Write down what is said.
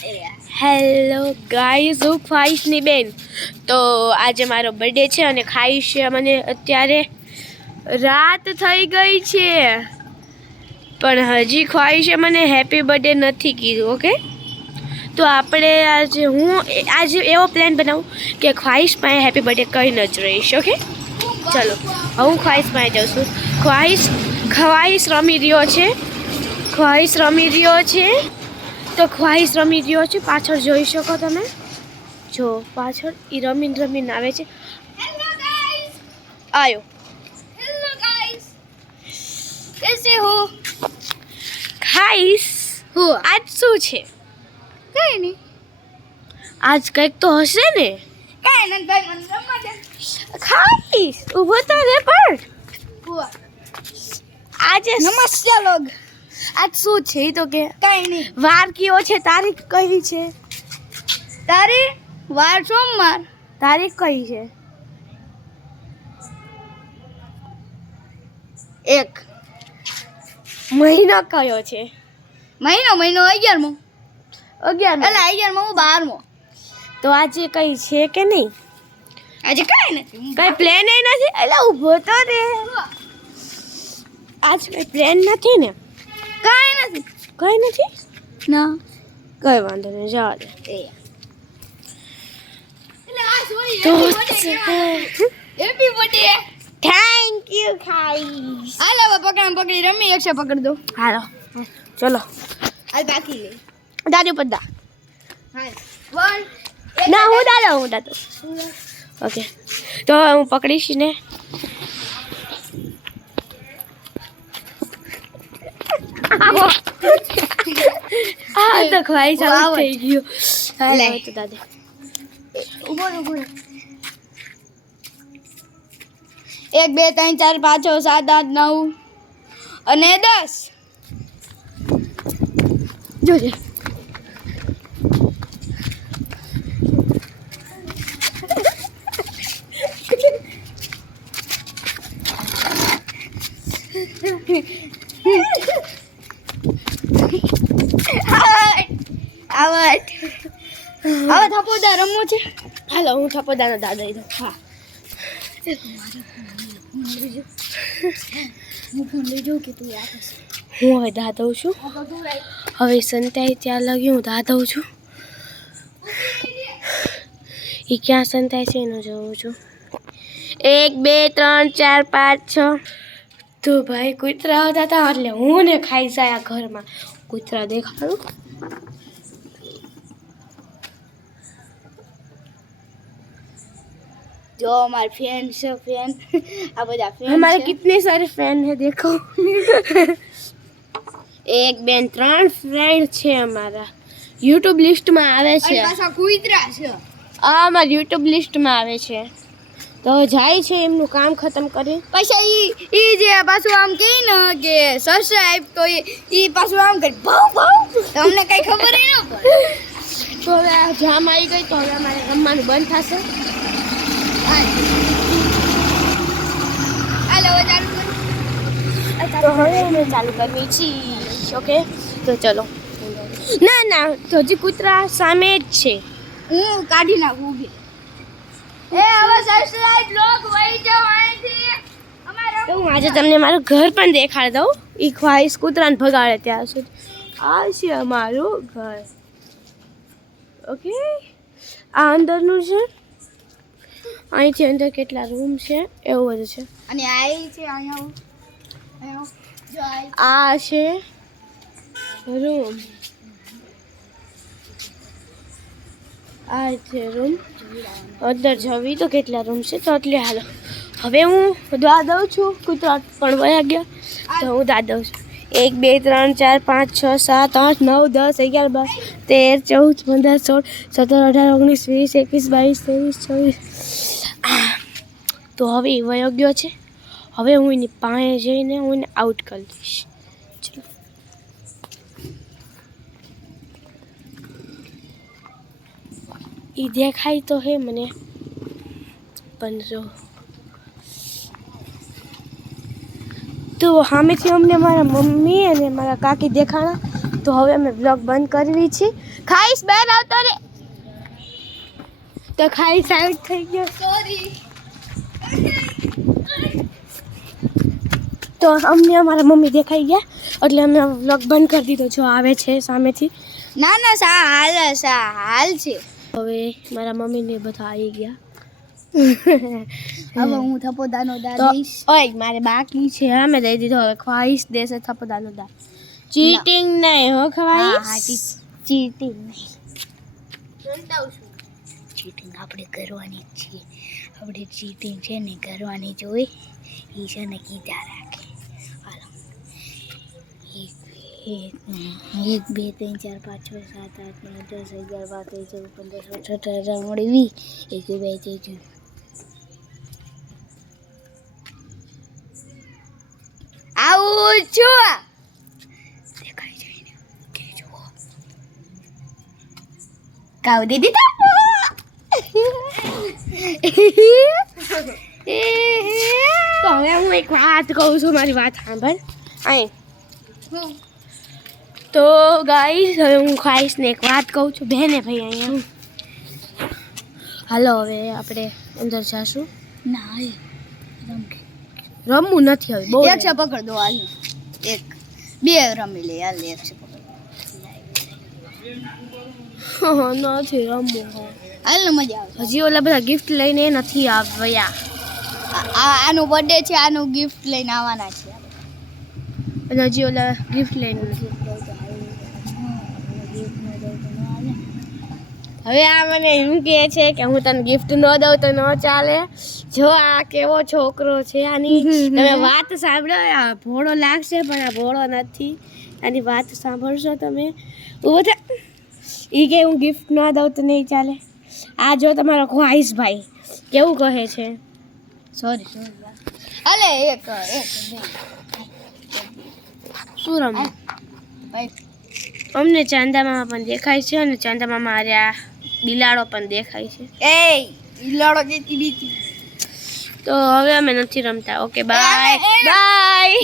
Hello guys, હું ખ્વાહિશની બેન. તો આજે મારો બર્થડે છે અને ખાઈશ મને અત્યારે રાત થઈ ગઈ છે, પણ હજી ખ્વાહિશે મને હેપી બર્થડે નથી કીધું. ઓકે, તો આપણે આજે એવો પ્લાન બનાવું કે ખ્વાહિશ પાસે હેપી બર્થડે કહીને જ રહીશ. ઓકે, ચલો હું ખ્વાહિશ પાસે જાઉં છું. ખ્વાહિશ રમી રહ્યો છે. તો ખ્વાહિશ રમી રહ્યો છે, પાછળ જોઈ શકો તમે. જો પાછળ એ રમીને આવે છે. આયો. હેલો ગાઈસ, कैसे हो? ખાઈશ હું આજ શું છે? કઈ નહીં, આજ કંઈક તો હશે ને. કઈ નથી ભાઈ, મને રમવા દે. ખાઈશ ઊભો તો રે. પણ હુઆ આજે નમસ્તે લોગ. આજ શું છે એ તો કે. કઈ નહીં, વાર કયો છે, તારીખ કઈ છે? તારી વાર સોમવાર. તારીખ કઈ છે? 1 મહિનો કયો છે? મહિનો 11મો. 11. એટલે 11મો 12મો. તો આજે કઈ છે કે નહીં? આજે કઈ નથી. કઈ પ્લાન નથી. એટલે ઊભો તો રે. આજ કઈ પ્લાન નથી ને? કઈ નથી. કઈ નથી ના, કઈ વાંધો નહીં, જવા દે. એટલે આ સોરી તો હેપી બર્થડે. થેન્ક યુ ખાઈશ. હાલો હવે પકડી રમી એક છે, પકડ દો. હાલો ચલો. હાલ બાકી લે. દાદી પદ્દા. હાલ 1 ના હું દાદો. ઓકે, તો હવે હું પકડીશ ને. આ તો ખવાઈ સાવ થઈ ગયું. લે. હવે તો દાદી ઉભો 1 2 3 4 5 6 7 8 9 અને 10. જોજે. આવટ હવે થપોદા રમવું છે. હાલો હું થપોદાનો દાદા દઈ દઉં. હા હું ફોન લઈ જાઉં કે તું યાદ હશે. હું હવે દાદવ છું. હવે સંતાઈ ત્યાં લગી હું દાદવ છું. એ ક્યાં સંતાય છે એનું જોઉં છું. 1 2 3 4 5 6. તો ભાઈ કૂતરા આવતા હતા એટલે હું ને ખાઈ જાય ઘરમાં. કૂતરા દેખાડું. જો हमारे फैन છે, फैन આ બધા ફેન हमारे છે. कितने सारे फैन है देखो. 1 2 3 फ्रेंड છે અમારા. યુટ્યુબ લિસ્ટમાં આવે અને છે. પાછા કુતરા છે. આ અમારી યુટ્યુબ લિસ્ટમાં આવે છે. તો જાય છે એમનું કામ ખતમ કરી. પછી ઈ જે પાછું આમ કહે ને કે સબસ્ક્રાઇબ, તો ઈ પાછું આમ કરે ભાવ તમને કઈ ખબર ન પડે. તો હવે આ જામ આવી ગઈ, તો હવે અમારે રમવાનું બંધ થશે. હાલો હવે ચાલુ કર. તો હવે અમે ચાલુ કરવી છીએ. ઓકે, તો ચલો. ના તો હજી કૂતરા સામે જ છે. હું કાઢી નાખું ઊભી. એ હવે સબસ્ક્રાઇબ લોગ વહી જાવ અહીંથી. અમારો તો હું આજે તમને મારું ઘર પણ દેખાડી દઉં. એ ખ્વાહિશ કૂતરાને ભગાડે ત્યાં સુધી. આ છે અમારું ઘર. ઓકે, આ અંદરનું છે. અહીંથી અંદર કેટલા રૂમ છે એવું બધું છે. અને આ છે અહીંયા જો આ છે રૂમ. આ છે રૂમ. અંદર જવી તો કેટલા રૂમ છે. તો એટલે હાલો હવે હું દા દઉં છું. કૂતરા પણ વયા ગયા તો હું દા દઉં છું. 1 2 3 4 5 6 7 8 9 10 11 12 13 14 15 16 17 18 19 20 21 22 23 24. તો હવે એ વયો ગયો છે. હવે હું એની પાસે જઈને હું એને આઉટ કરી દઈશ. ચલો. એ દેખાય તો હે મને, પણ જો તો સામેથી અમને મારા મમ્મી અને મારા કાકી દેખાણા. તો હવે અમે બ્લોગ બંધ કરવી છે. ખાઈશ બહાર આવતો રે. તો ખાઈશ આઉટ થઈ ગયો. સોરી. તો અમને અમારા મમ્મી દેખાઈ ગયા એટલે અમે બ્લોગ બંધ કરી દીધો. જો આવે છે સામેથી. ના ના સા હાલ છે. હવે મારા મમ્મીને બધા આવી ગયા. હવે હું થપોદાનો દા તો દઈશ. ઓય મારે બાકી છે. અમે દઈ દીધો. હવે ખવાઈશ દેશે થપદાનો દા. ચીટિંગ નહીં હો ખવાઈશ. ચીટિંગ નહીં. ચીટિંગ આપણે કરવાની જ છીએ. આપણે ચીટિંગ છે ને કરવાની જ હોય. એ છે ને કીધા રાખે. હાલો 1 2 3 4 5 6 7 8 9 10 11 12 13 14 15 16 17 18 19 20 21 22 23 આવું છું. દેખાય જાય ને કે જુઓ કાવ દીદી તો હવે હું એક વાત કહું છું. મારી વાત સાંભળ. અહીં તો ગાઈસ હવે હું ખાઈશ ને એક વાત કહું છું. બેને ભાઈ અહીંયા હાલો હવે આપણે અંદર જાશું. ના રમવું નથી હવે બહુ. એક છે પકડ દો હાલ. એક બે રમી લે હાલ. એક છે પકડ નથી રમવું. હાલ ને મજા આવે. હજી ઓલા બધા ગિફ્ટ લઈને નથી આવ્યા. આનું બર્થડે છે. આનું ગિફ્ટ લઈને આવવાના છે. અને હજી ઓલા ગિફ્ટ લઈને નથી. હવે આ મને એમ કહે છે કે હું તને ગિફ્ટ ન દઉં તો ન ચાલે. જો આ કેવો છોકરો છે. આની તમે વાત સાંભળો. આ ભોળો લાગશે પણ આ ભોળો નથી. આની વાત સાંભળશો તમે. ઊભો થા. એ કે હું ગિફ્ટ ન દઉં તો નહીં ચાલે. આ જો તમારો ખ્વાઈશ ભાઈ કેવું કહે છે. સોરી અલે એક શું રમવું? ભાઈ અમને ચાંદા મામા પણ દેખાય છે અને ચાંદા મામા આર્યા બિલાડો પણ દેખાય છે. એ ઈલાડો જેતી બીતી. તો હવે અમે નથી રમતા. Okay bye bye.